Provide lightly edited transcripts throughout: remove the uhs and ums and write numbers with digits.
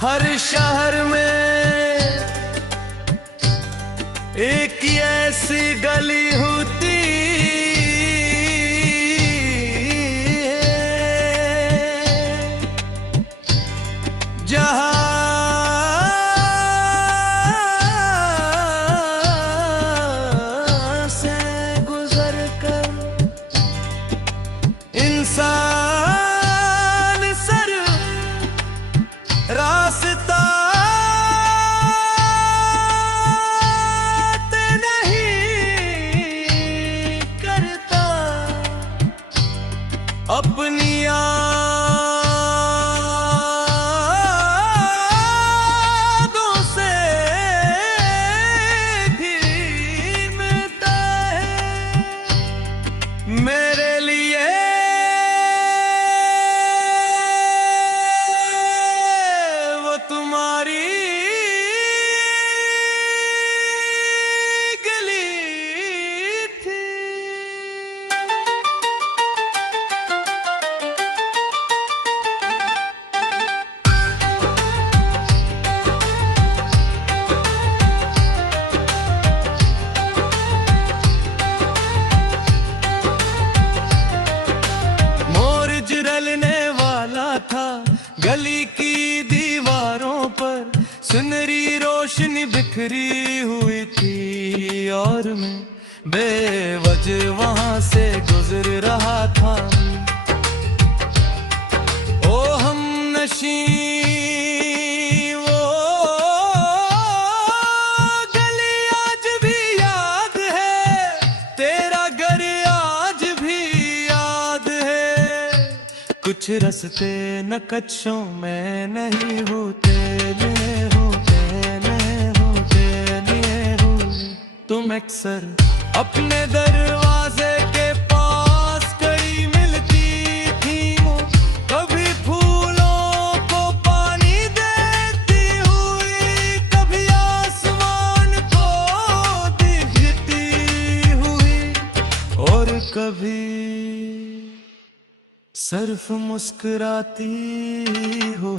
हर शहर में एक ही ऐसी गली होती जहां से गुजर कर इंसान सर रास्ता नहीं करता अपनी मेरे लिए वो तुम्हारी गली थी। था गली की दीवारों पर सुनहरी रोशनी बिखरी हुई थी और मैं बेवजह वहां से गुजर रहा था। ओ हम नशी वो गली आज भी याद है, तेरा घर आज भी याद है। कुछ रास्ते नक्शों में नहीं होते, तुम अक्सर अपने दरवाजे के पास कहीं मिलती थी। कभी फूलों को पानी देती हुई, कभी आसमान को दिखती हुई, और कभी सिर्फ मुस्कुराती हो।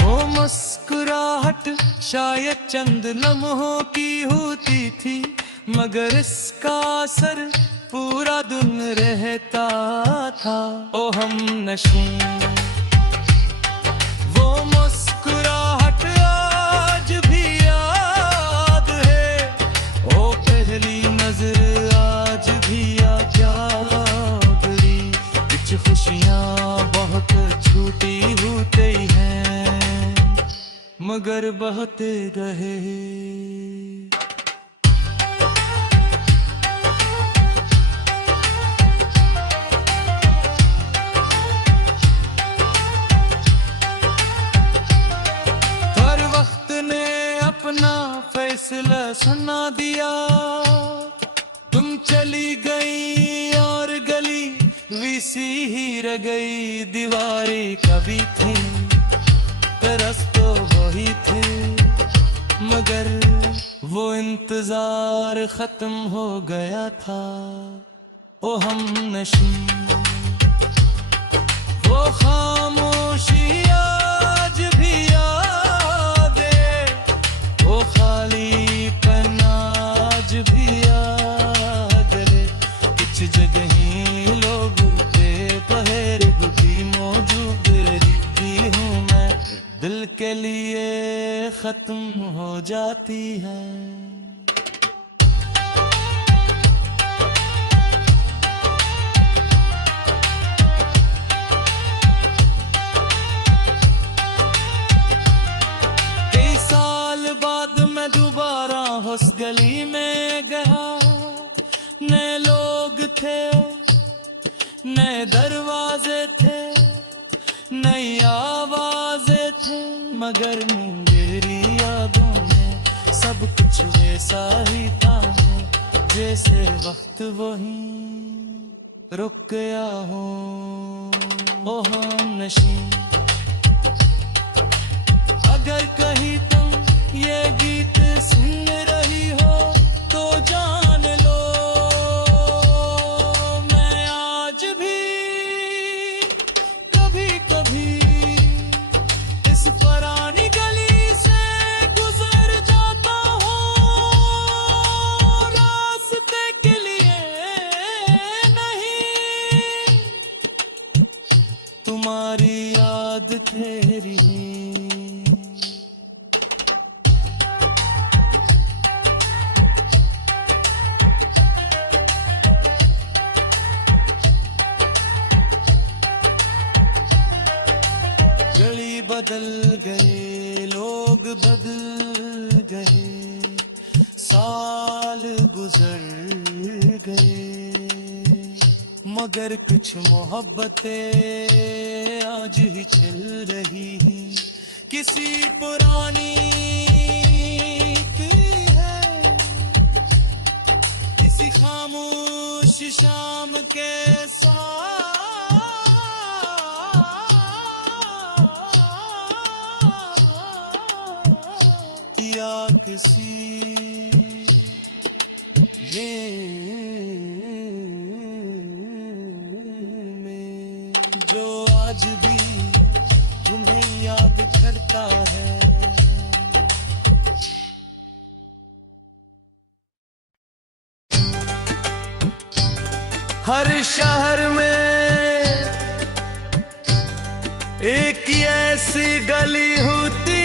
वो मुस्कुराहट शायद चंद लम्हों की होती थी, मगर इसका असर पूरा दिन रहता था। ओ हम नशी वो मुस्कुराहट आज भी याद है। ओ पहली नजर आज भी क्या गई, कुछ खुशियां बहुत छूटी होती हैं मगर बहते रहे। हर वक्त ने अपना फैसला सुना दिया, तुम चली गई और गली वैसी ही रह गई। दीवारें कभी थी, रास्ते वही थे, मगर वो इंतजार खत्म हो गया था। ओ हम नशी वो खामोशी आज भी याद है, वो खाली पन आज भी याद है। कुछ जगह लोग बेपहर भी मौजूद रहती हूँ मैं, दिल के लिए खत्म हो जाती है। कई साल बाद मैं दोबारा उस गली में गया, नए लोग थे, नए दरवाजे थे, नई आवाजें थे, मगर मेरी यादों में सब कुछ वैसा ही था, जैसे वक्त वही रुक गया हो। ओ हम नशी अगर कहीं तुम ये गीत सुन रही हो तो जान लो मैं आज भी तुम्हारी याद तेरी गली बदल गए, लोग बदल गए, साल गुजर गए, मगर कुछ मोहब्बतें आज ही चल रही हैं। किसी पुरानी की है, किसी खामोश शाम के साथ, या किसी में जो आज भी तुम्हें याद करता है। हर शहर में एक ही ऐसी गली होती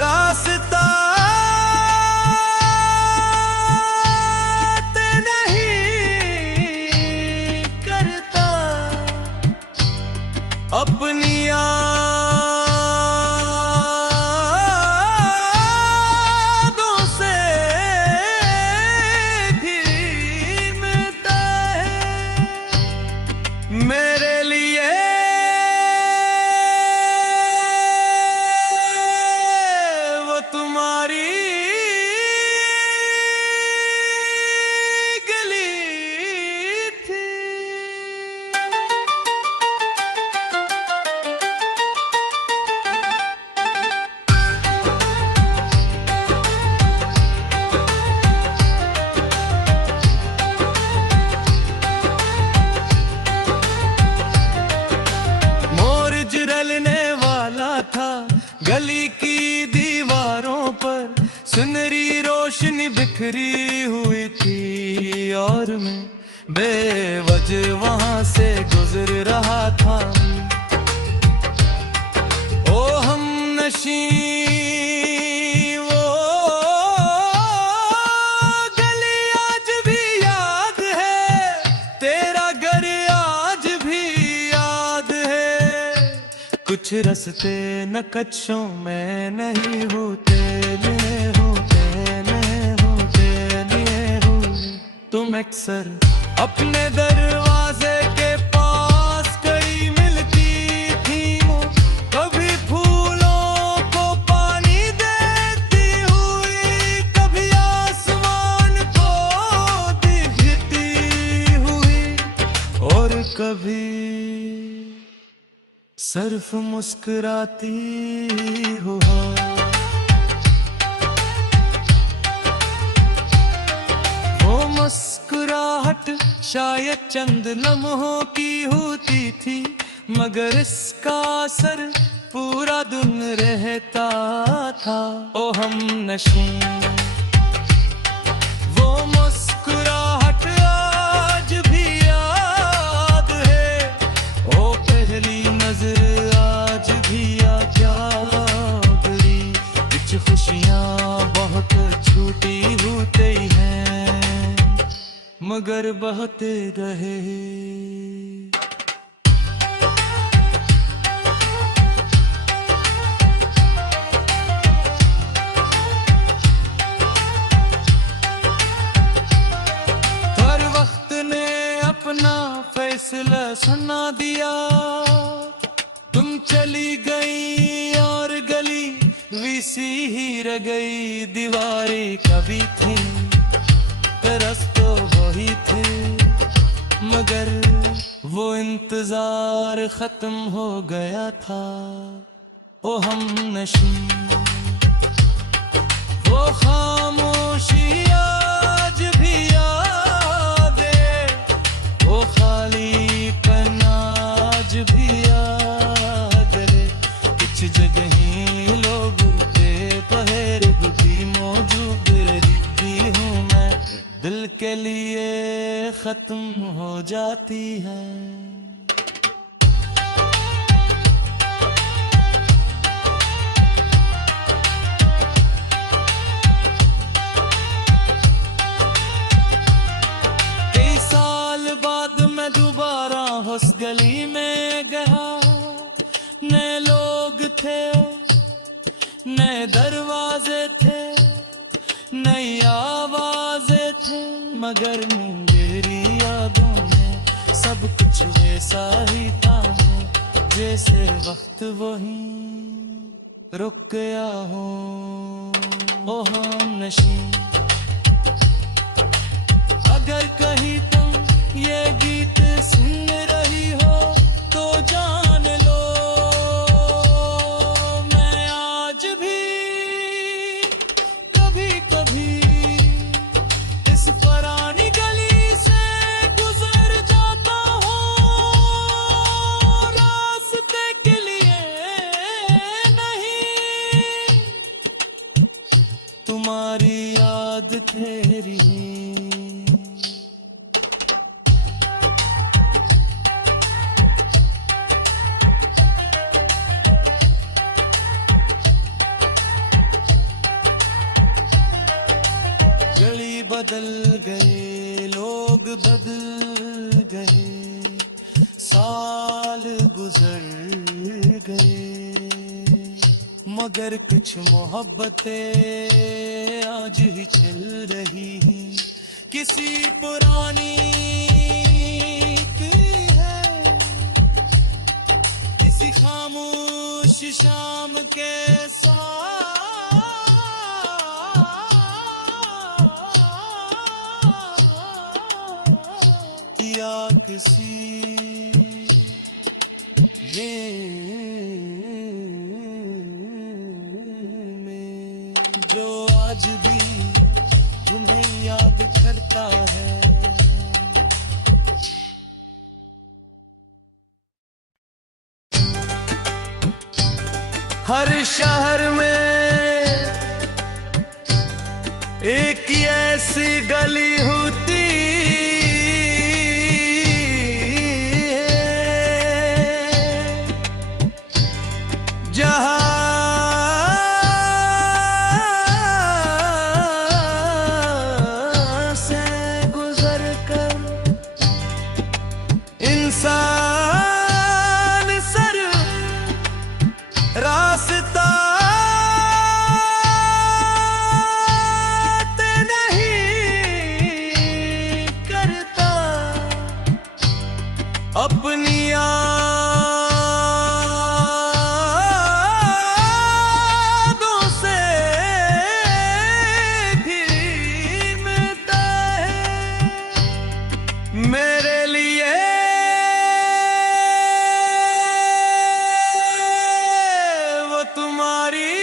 रास्ता नहीं करता, अपनी यादों से भी मिलता है। मेरे लिए तुम्हारी गली थी। मोर जिरलने वाला था गली की दीवारों पर, सुनहरी रोशनी बिखरी हुई थी और मैं बेवजह वहां से गुजर रहा था। ओ हम नशी वो गली आज भी याद है, तेरा घर आज भी याद है। कुछ रास्ते नक्शों में नहीं होते, तुम अक्सर अपने दरवाजे के पास कहीं मिलती थी वो, कभी फूलों को पानी देती हुई, कभी आसमान को दिखती हुई, और कभी सिर्फ मुस्कुराती हुआ। मुस्कुराहट शायद चंद लम्हों की होती थी, मगर इसका असर पूरा दिन रहता था। ओ हम नशी वो मुस्कुराहट आज भी याद है, ओ पहली नजर आज भी यादगारी, कुछ खुशियाँ बहुत छूटी होती हैं मगर बहते रहे। हर वक्त ने अपना फैसला सुना दिया, तुम चली गई और गली वैसी ही रह गई, दीवारें कभी थी रास्ते वही थे, मगर वो इंतजार खत्म हो गया था। ओ हम नशी वो खामोशी आज खत्म हो जाती है। कई साल बाद मैं दोबारा उस गली में गया, नए लोग थे, नए दरवाजे थे, नई आवाजें थे, मगर मेरी यादों में सब कुछ वैसा ही था, जैसे वक्त वही रुक गया हो। ओ हमनशी, अगर कहीं तुम ये गीत सुन रही हो तो जान लो, मैं आज भी कभी कभी इस पुरानी गली से गुजर जाता हूँ, रास्ते के लिए नहीं, तुम्हारी याद ठहरी। गली बदल गए, लोग बदल गए, साल गुजर गए, मगर कुछ मोहब्बतें आज ही चल रही हैं, किसी पुरानी की है, किसी खामोश शाम के साथ, या किसी में जो आज भी तुम्हें याद करता है। हर शहर में एक ऐसी गली होती अपनी यादों से घिर मिलता है, मेरे लिए वो तुम्हारी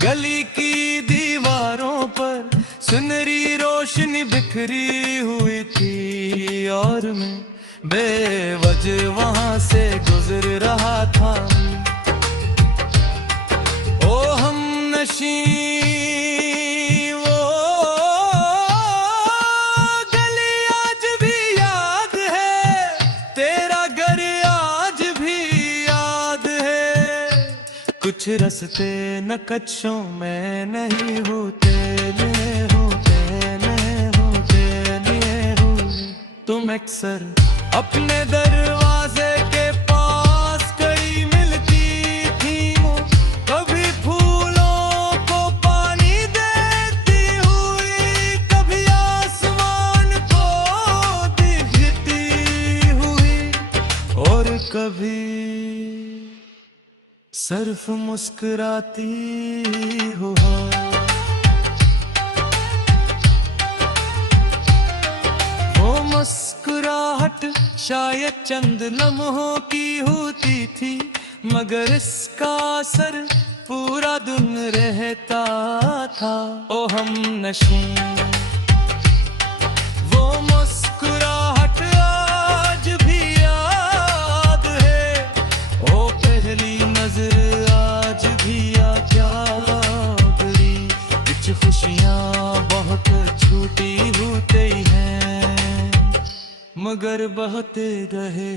गली की दीवारों पर सुनहरी रोशनी बिखरी हुई थी, और मैं बेवजह वहां से गुजर रहा था। ओ हमनशी, वो गली आज भी याद है, तेरा घर आज भी याद है, कुछ रास्ते नक्शों में नहीं होते, तुम अक्सर अपने दरवाजे के पास खड़ी मिलती थी, कभी फूलों को पानी देती हुई, कभी आसमान को दिखती हुई, और कभी सिर्फ मुस्कुराती हो। वो मुस्कुराहट शायद चंद लम्हों की होती थी, मगर इसका असर पूरा दिन रहता था। ओ हम नशी वो मुस्कुराहट आज भी याद है, ओ पहली नजर आज भी क्या गरी, कुछ खुशियाँ बहुत छूटी होती हैं, मगर बहुत गहे।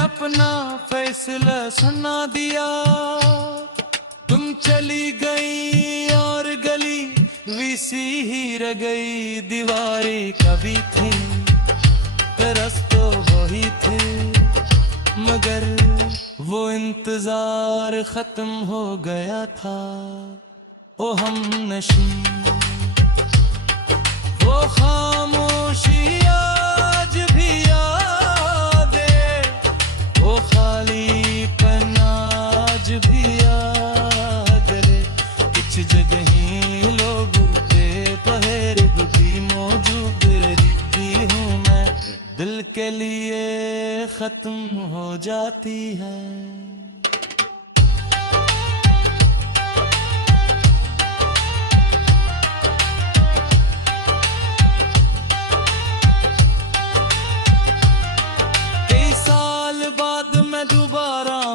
अपना फैसला सुना दिया, तुम चली गई और गली विसी ही रह गई। दीवारें कभी थी, रास्ते वही थे, मगर वो इंतजार खत्म हो गया था। ओ हम नशी वो खामोशी आज भी याद है, वो खाली पन आज भी याद है। कुछ जगह ही लोग बेपहर भी मौजूद रहती हूँ मैं, दिल के लिए खत्म हो जाती है।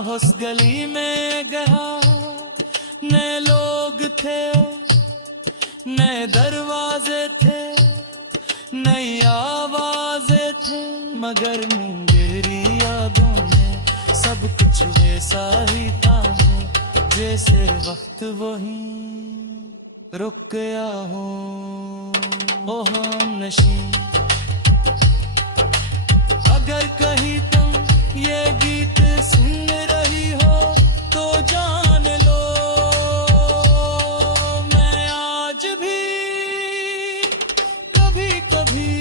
उस गली में गया, नए लोग थे, नए दरवाजे थे, नई आवाजें थे, मगर मेरी यादों में सब कुछ वैसा ही था, जैसे वक्त वही रुक गया हो। ओ हम नशी अगर कहीं तुम ये गीत सुन रही हो तो जान लो, मैं आज भी कभी कभी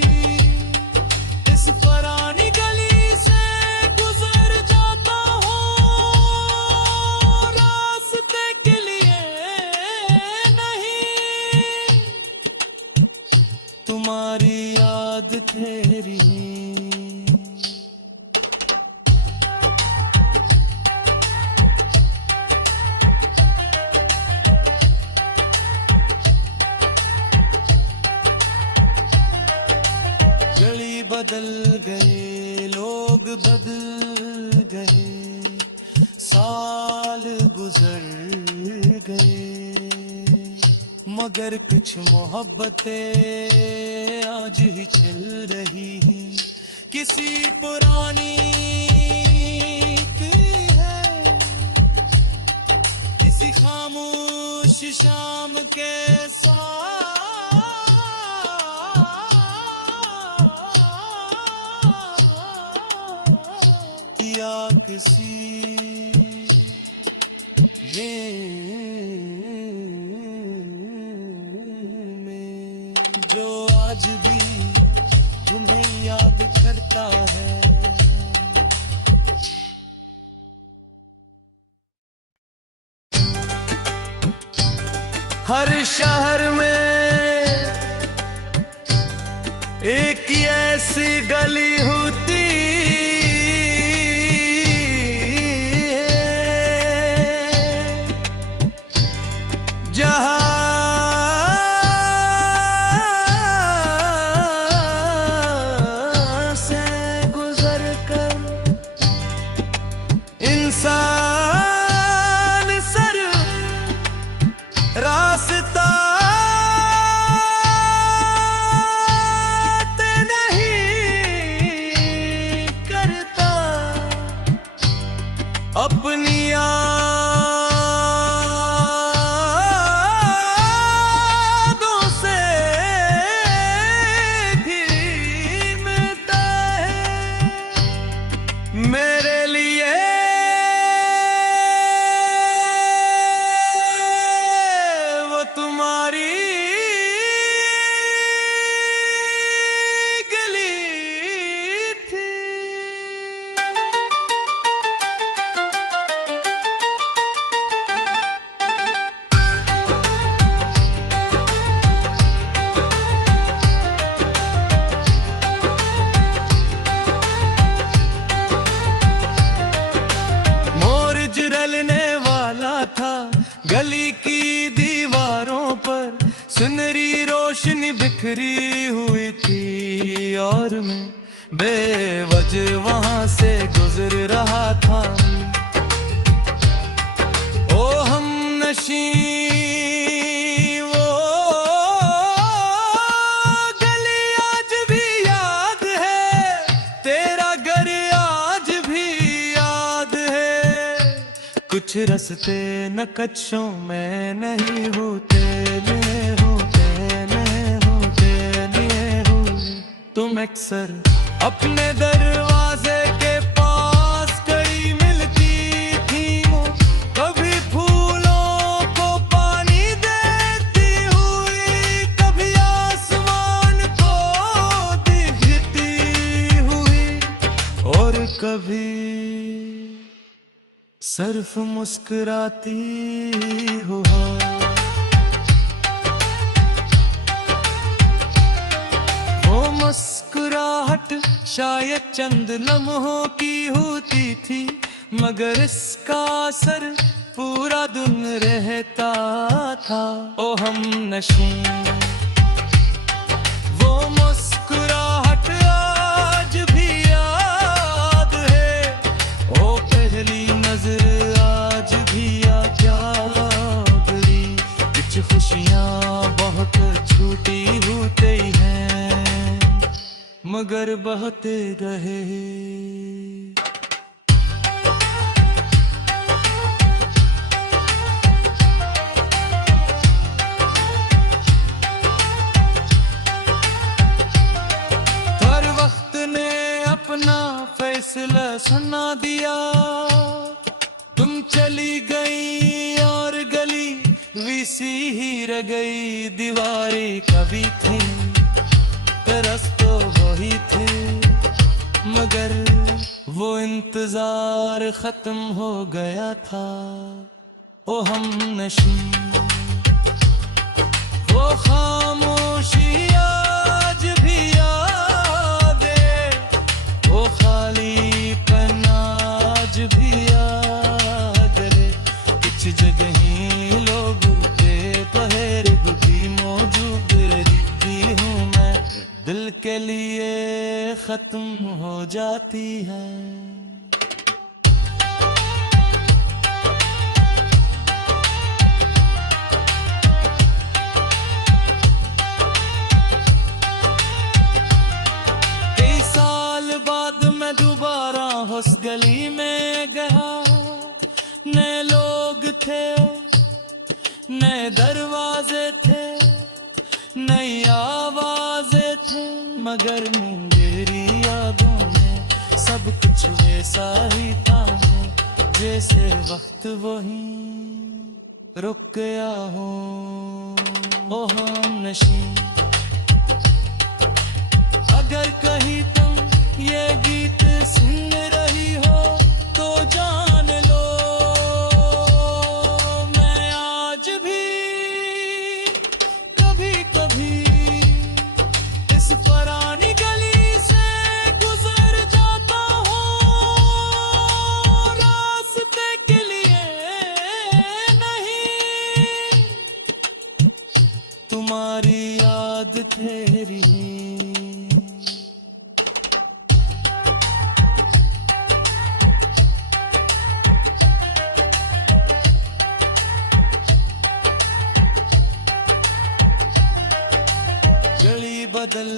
इस पुरानी गली से गुजर जाता हूँ, रास्ते के लिए नहीं, तुम्हारी याद तेरी। गली बदल गए, लोग बदल गए, साल गुजर गए, मगर कुछ मोहब्बतें आज ही चल रही हैं, किसी पुरानी की है, किसी खामोश शाम के साथ, या किसी में जो आज भी तुम्हें याद करता है। हर शहर में एक ऐसी गली होती बिखरी हुई थी और मैं बेवजह वहां से गुजर रहा था। ओ हम नशी वो गली आज भी याद है, तेरा घर आज भी याद है। कुछ रास्ते नक्शों में नहीं होते, तुम अक्सर अपने दरवाजे के पास कड़ी मिलती थी, कभी फूलों को पानी देती हुई, कभी आसमान को दिखती हुई, और कभी सिर्फ मुस्कुराती हो। मुस्कुराहट शायद चंद लम्हों की होती थी, मगर इसका असर पूरा दिन रहता था। ओ हम नशी वो मुस्कुराहट आज भी याद है, ओ पहली नजर आज भी याद रही। कुछ खुशियाँ बहुत छूटी होती हैं, मगर बहते रहे। हर वक्त ने अपना फैसला सुना दिया, तुम चली गई और गली वैसी ही रह गई। दीवारें कभी थी, रास्ते वही थे, मगर वो इंतजार खत्म हो गया था। ओ हम नशी वो खामोशी आज भी याद है, वो खालीपन आज भी याद है। कुछ जगह लोग बेपहर भी मौजूद रहती हूँ मैं, दिल के लिए खत्म हो जाती है। कई साल बाद मैं दोबारा उस गली में गया, नए लोग थे, नए दरवाजे थे, नई आवाजें थे, मगर मेरी यादों में सब कुछ वैसा ही था, जैसे वक्त वहीं रुक गया हो। ओ हम नशी अगर कहीं तुम ये गीत सुन रही हो तो जान लो, मैं आज भी कभी कभी इस पुरानी गली से गुजर जाता हूँ, रास्ते के लिए नहीं, तुम्हारी याद ठहरी। घड़ी बदल